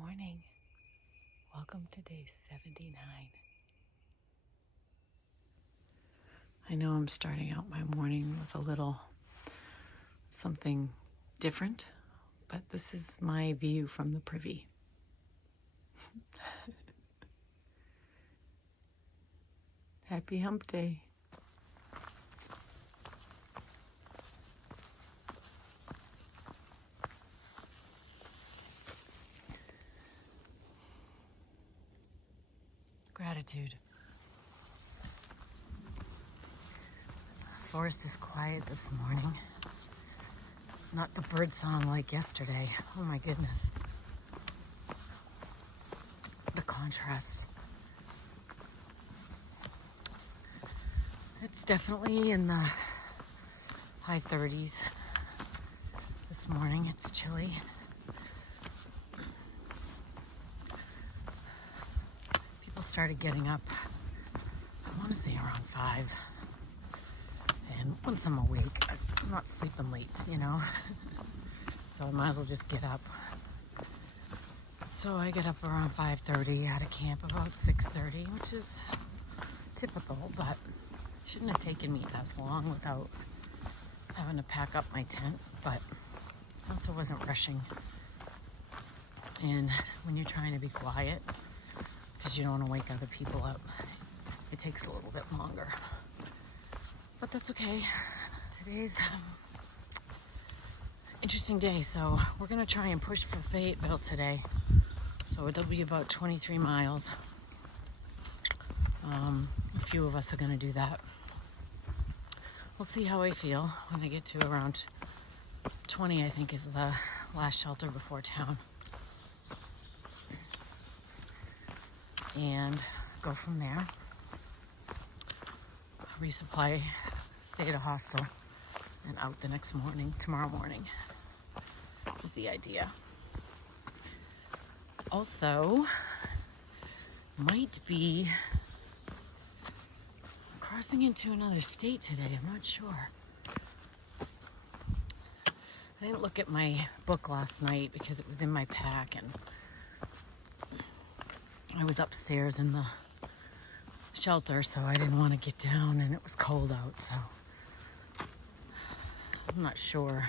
morning. Welcome to day 79. I know I'm starting out my morning with a little something different, but this is my view from the privy. Happy hump day. Gratitude. The forest is quiet this morning. Not the bird song like yesterday. Oh my goodness. What a contrast. It's definitely in the high 30s this morning. It's chilly. People started getting up, I want to say around 5. And once I'm awake, I'm not sleeping late, you know? So I might as well just get up. So I get up around 5:30, out of camp about 6:30, which is typical, but shouldn't have taken me as long without having to pack up my tent, but I also wasn't rushing. And when you're trying to be quiet, because you don't want to wake other people up, it takes a little bit longer. But that's okay. Today's interesting day, so we're gonna try and push for Fayetteville today. So it'll be about 23 miles. A few of us are gonna do that. We'll see how I feel when I get to around 20, I think is the last shelter before town. And go from there. Resupply, stay at a hostel, and out the next morning, tomorrow morning, is the idea. Also, might be crossing into another state today, I'm not sure. I didn't look at my book last night because it was in my pack and I was upstairs in the shelter, so I didn't want to get down and it was cold out, so I'm not sure.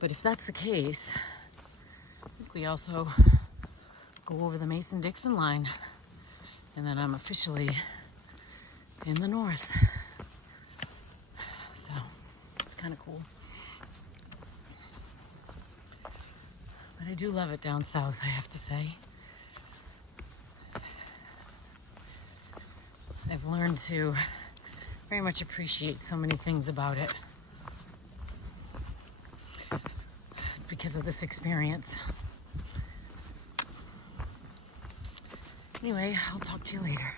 But if that's the case, I think we also go over the Mason-Dixon line and then I'm officially in the north. So it's kind of cool. But I do love it down south, I have to say. I've learned to very much appreciate so many things about it because of this experience. Anyway, I'll talk to you later.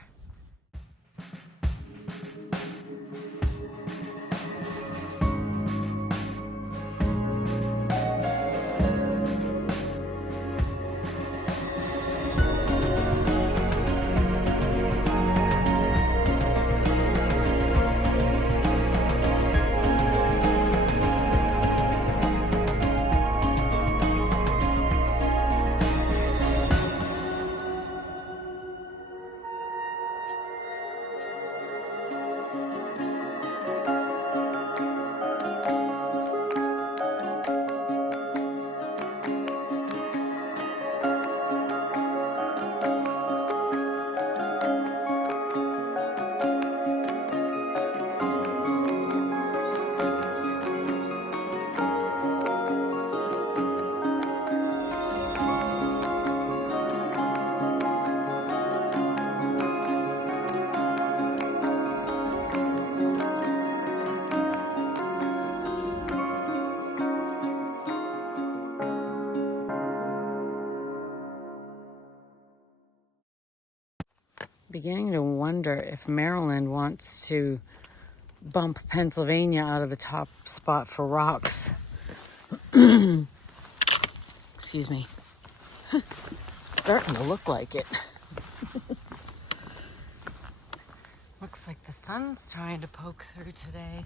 Beginning to wonder if Maryland wants to bump Pennsylvania out of the top spot for rocks. Excuse me. Starting to look like it. Looks like the sun's trying to poke through today.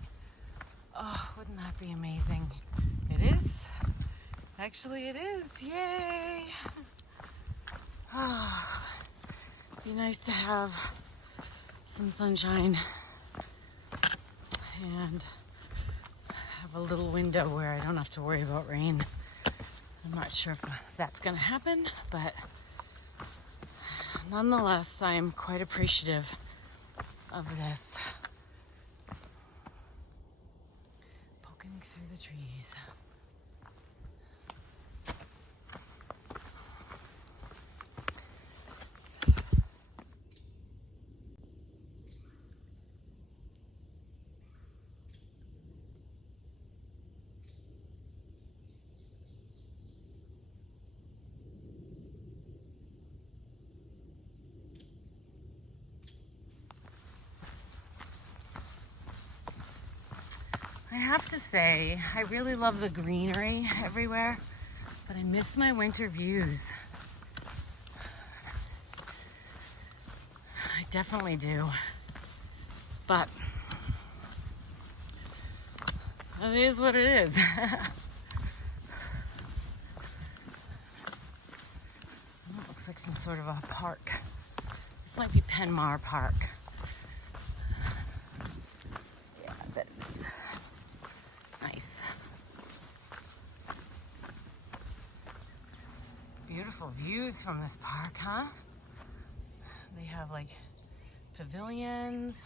Oh, wouldn't that be amazing? It is Actually, it is. Yay! Oh, be nice to have some sunshine and have a little window where I don't have to worry about rain. I'm not sure if that's going to happen, but nonetheless, I'm quite appreciative of this. Poking through the trees. I have to say, I really love the greenery everywhere, but I miss my winter views. I definitely do. But it is what it is. Looks like some sort of a park. This might be Penmar Park. Yeah, I bet it is. Nice. Beautiful views from this park, huh? They have like pavilions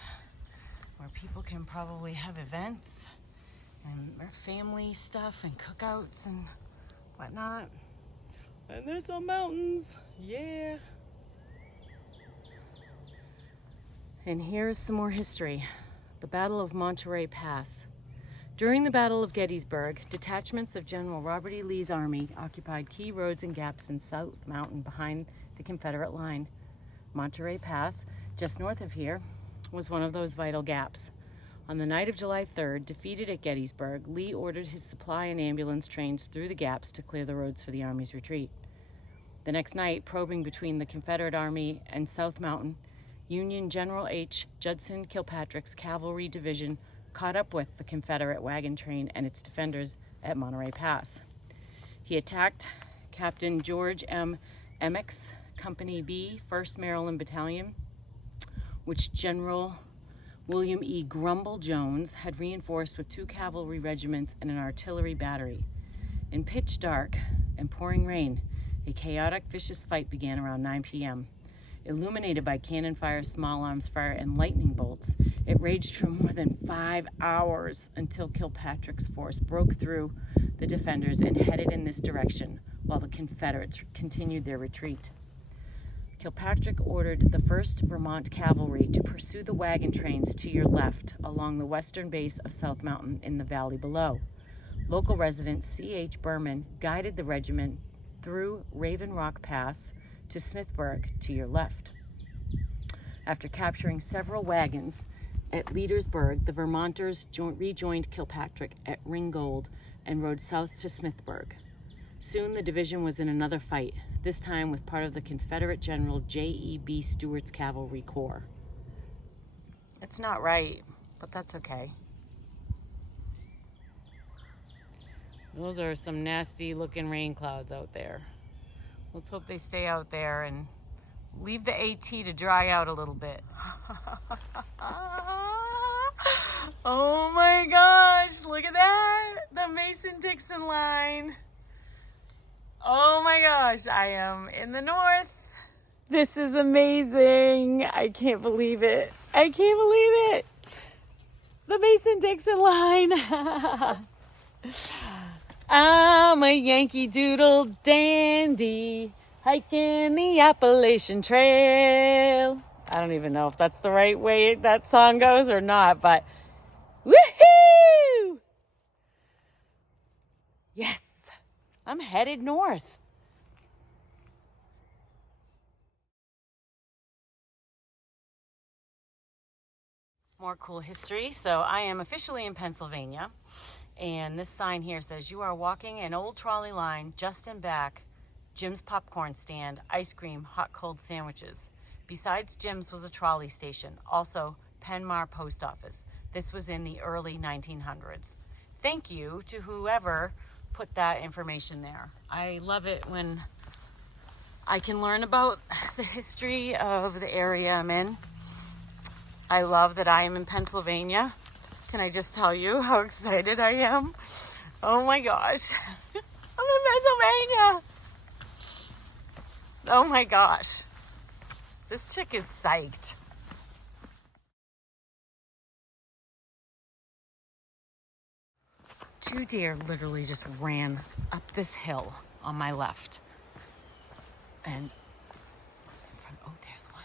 where people can probably have events and their family stuff and cookouts and whatnot. And there's some mountains, yeah. And here's some more history. The Battle of Monterey Pass. During the Battle of Gettysburg, detachments of General Robert E. Lee's army occupied key roads and gaps in South Mountain behind the Confederate line. Monterey Pass, just north of here, was one of those vital gaps. On the night of July 3rd, defeated at Gettysburg, Lee ordered his supply and ambulance trains through the gaps to clear the roads for the Army's retreat. The next night, probing between the Confederate Army and South Mountain, Union General H. Judson Kilpatrick's cavalry division caught up with the Confederate wagon train and its defenders at Monterey Pass. He attacked Captain George M. Emmek's Company B, 1st Maryland Battalion, which General William E. Grumble Jones had reinforced with 2 cavalry regiments and an artillery battery. In pitch dark and pouring rain, a chaotic, vicious fight began around 9 p.m. Illuminated by cannon fire, small arms fire, and lightning bolts, it raged for more than 5 hours until Kilpatrick's force broke through the defenders and headed in this direction while the Confederates continued their retreat. Kilpatrick ordered the 1st Vermont Cavalry to pursue the wagon trains to your left along the western base of South Mountain in the valley below. Local resident C.H. Berman guided the regiment through Raven Rock Pass to Smithburg to your left. After capturing several wagons at Leadersburg, the Vermonters rejoined Kilpatrick at Ringgold and rode south to Smithburg. Soon the division was in another fight, this time with part of the Confederate General J.E.B. Stuart's Cavalry Corps. It's not right, but that's okay. Those are some nasty looking rain clouds out there. Let's hope they stay out there and leave the AT to dry out a little bit. Oh my gosh, look at that! The Mason-Dixon line. Oh my gosh, I am in the north. This is amazing. I can't believe it. I can't believe it. The Mason-Dixon line. I'm a Yankee Doodle dandy, hiking the Appalachian Trail. I don't even know if that's the right way that song goes or not, but woohoo! Yes. I'm headed north. More cool history. So I am officially in Pennsylvania, and this sign here says, "You are walking an old trolley line just in back, Jim's popcorn stand, ice cream, hot cold sandwiches. Besides Jim's was a trolley station, also Penmar Post Office. This was in the early 1900s. Thank you to whoever put that information there. I love it when I can learn about the history of the area I'm in. I love that I am in Pennsylvania. Can I just tell you how excited I am? Oh my gosh. I'm in Pennsylvania. Oh my gosh. This chick is psyched. Two deer literally just ran up this hill on my left. And in front, oh, there's one.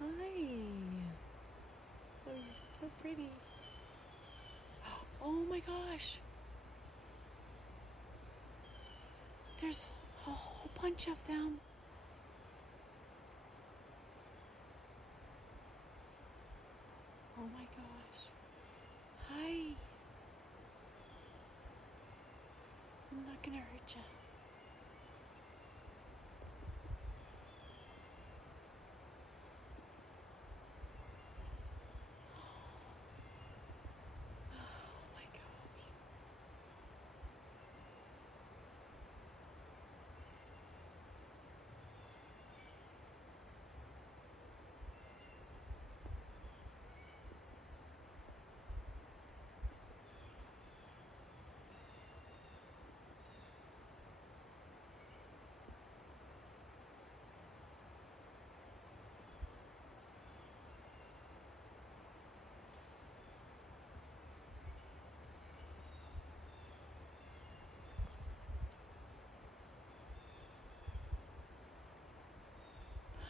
Hi. Oh, you're so pretty. Oh my gosh. There's a whole bunch of them. Oh my gosh. Hi. I'm not gonna hurt you. Oh my gosh.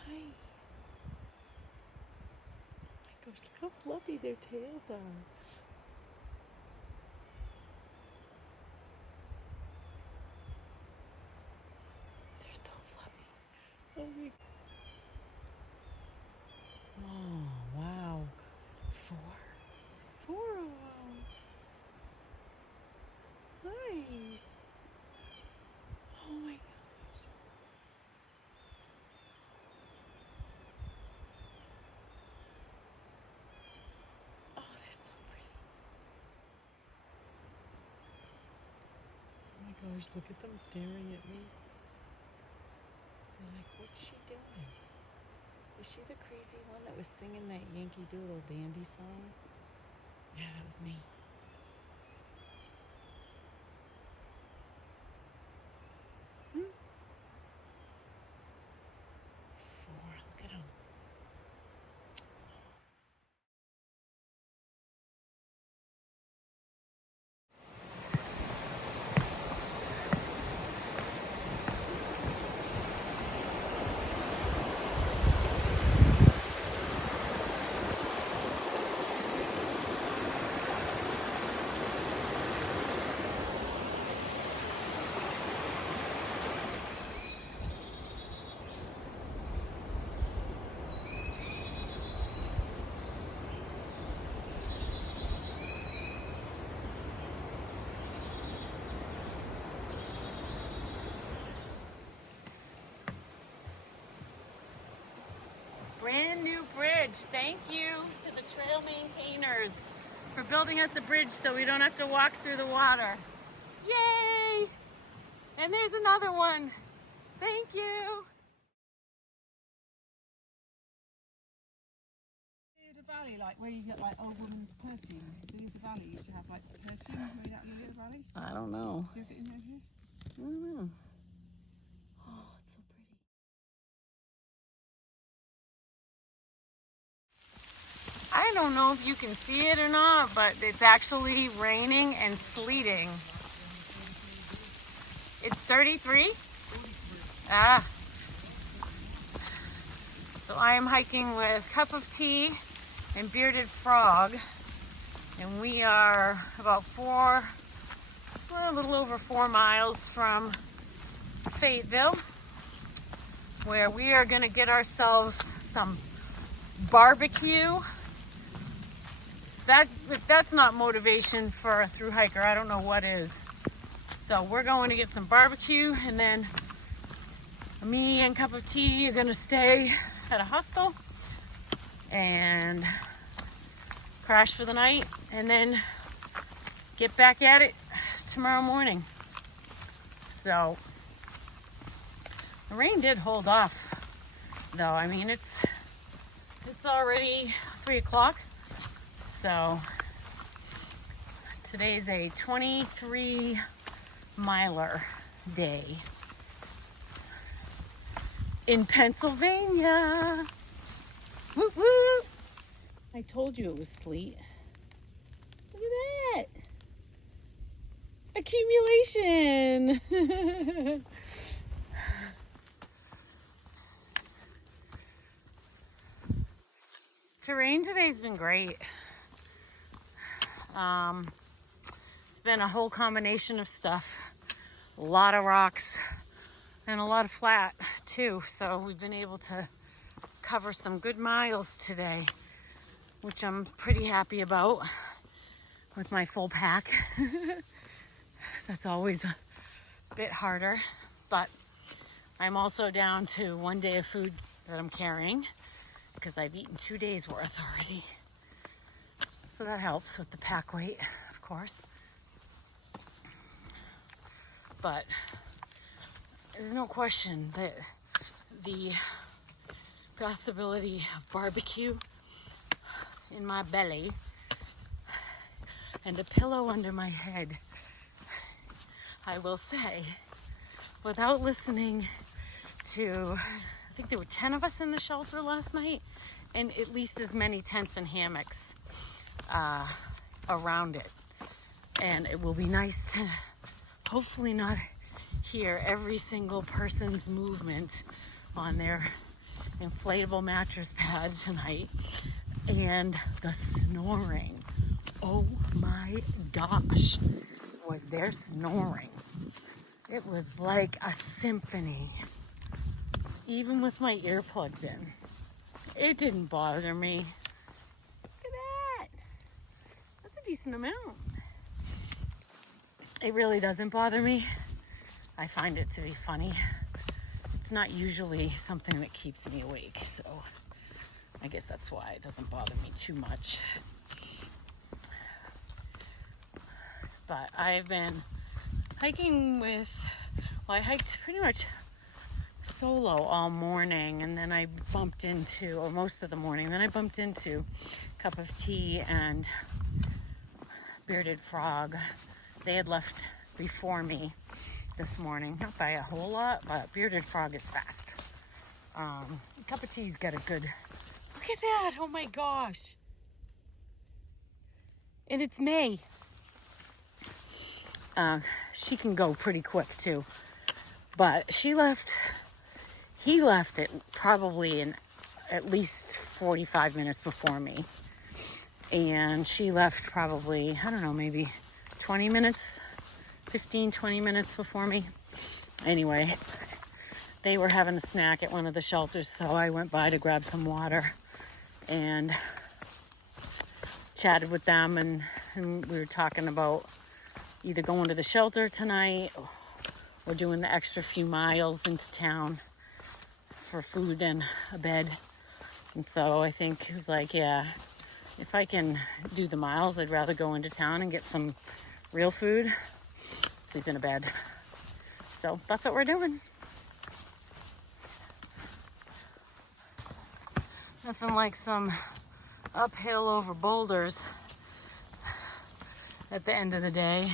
Hi. Oh my gosh, look how fluffy their tails are. They're so fluffy. Oh my. Oh, wow. Four? It's four of them. Hi. Oh my gosh. Oh, they're so pretty. Oh my gosh, look at them staring at me. They're like, what's she doing? Is she the crazy one that was singing that Yankee Doodle Dandy song? Yeah, that was me. Hmm? Four, look at them. Brand new bridge. Thank you to the trail maintainers for building us a bridge so we don't have to walk through the water. Yay! And there's another one. Thank you. The valley, like where you get like old woman's perfume. The valley used to have like perfume made out of the valley. I don't know. Do you have it in there here? I don't know. Oh, it's so pretty. I don't know if you can see it or not, but it's actually raining and sleeting. It's 33? Ah. So I am hiking with Cup of Tea and Bearded Frog. And we are about a little over 4 miles from Fayetteville, where we are gonna get ourselves some barbecue. If that's not motivation for a thru hiker, I don't know what is. So we're going to get some barbecue, and then me and Cup of Tea are gonna stay at a hostel and crash for the night, and then get back at it tomorrow morning. So the rain did hold off, though. I mean, it's already 3 o'clock. So today's a 23 miler day in Pennsylvania. Woo woo! I told you it was sleet. Look at that. Accumulation. Terrain today's been great. It's been a whole combination of stuff. A lot of rocks and a lot of flat too. So we've been able to cover some good miles today, which I'm pretty happy about with my full pack. That's always a bit harder, but I'm also down to 1 day of food that I'm carrying because I've eaten 2 days worth already. So that helps with the pack weight, of course. But there's no question that the possibility of barbecue in my belly and a pillow under my head, I will say, without listening to, I think there were 10 of us in the shelter last night, and at least as many tents and hammocks around it. And it will be nice to hopefully not hear every single person's movement on their inflatable mattress pad tonight. And the snoring. Oh my gosh, was there snoring. It was like a symphony. Even with my earplugs in. It didn't bother me. Look at that. That's a decent amount. It really doesn't bother me. I find it to be funny. It's not usually something that keeps me awake, so I guess that's why it doesn't bother me too much. But I've been hiking I hiked pretty much solo all morning, and then I bumped into, or most of the morning, then I bumped into Cup of Tea and Bearded Frog. They had left before me this morning, not by a whole lot, but Bearded Frog is fast. Cup of Tea's got a good, look at that, oh my gosh. And it's May. She can go pretty quick too, but he left it probably in at least 45 minutes before me. And she left probably, I don't know, maybe 20 minutes, 15, 20 minutes before me. Anyway, they were having a snack at one of the shelters, so I went by to grab some water and chatted with them, and we were talking about either going to the shelter tonight or doing the extra few miles into town for food and a bed. And so I think he was like, yeah, if I can do the miles, I'd rather go into town and get some real food, sleep in a bed. So that's what we're doing. Nothing like some uphill over boulders at the end of the day.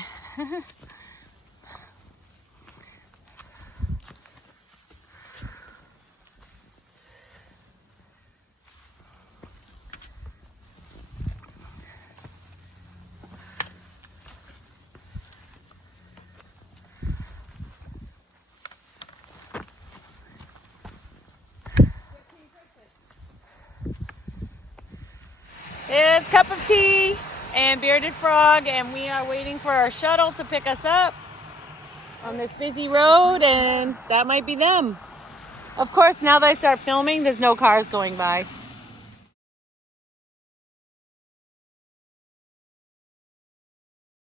It's Cup of Tea and Bearded Frog, and we are waiting for our shuttle to pick us up on this busy road, and that might be them. Of course, now that I start filming, there's no cars going by.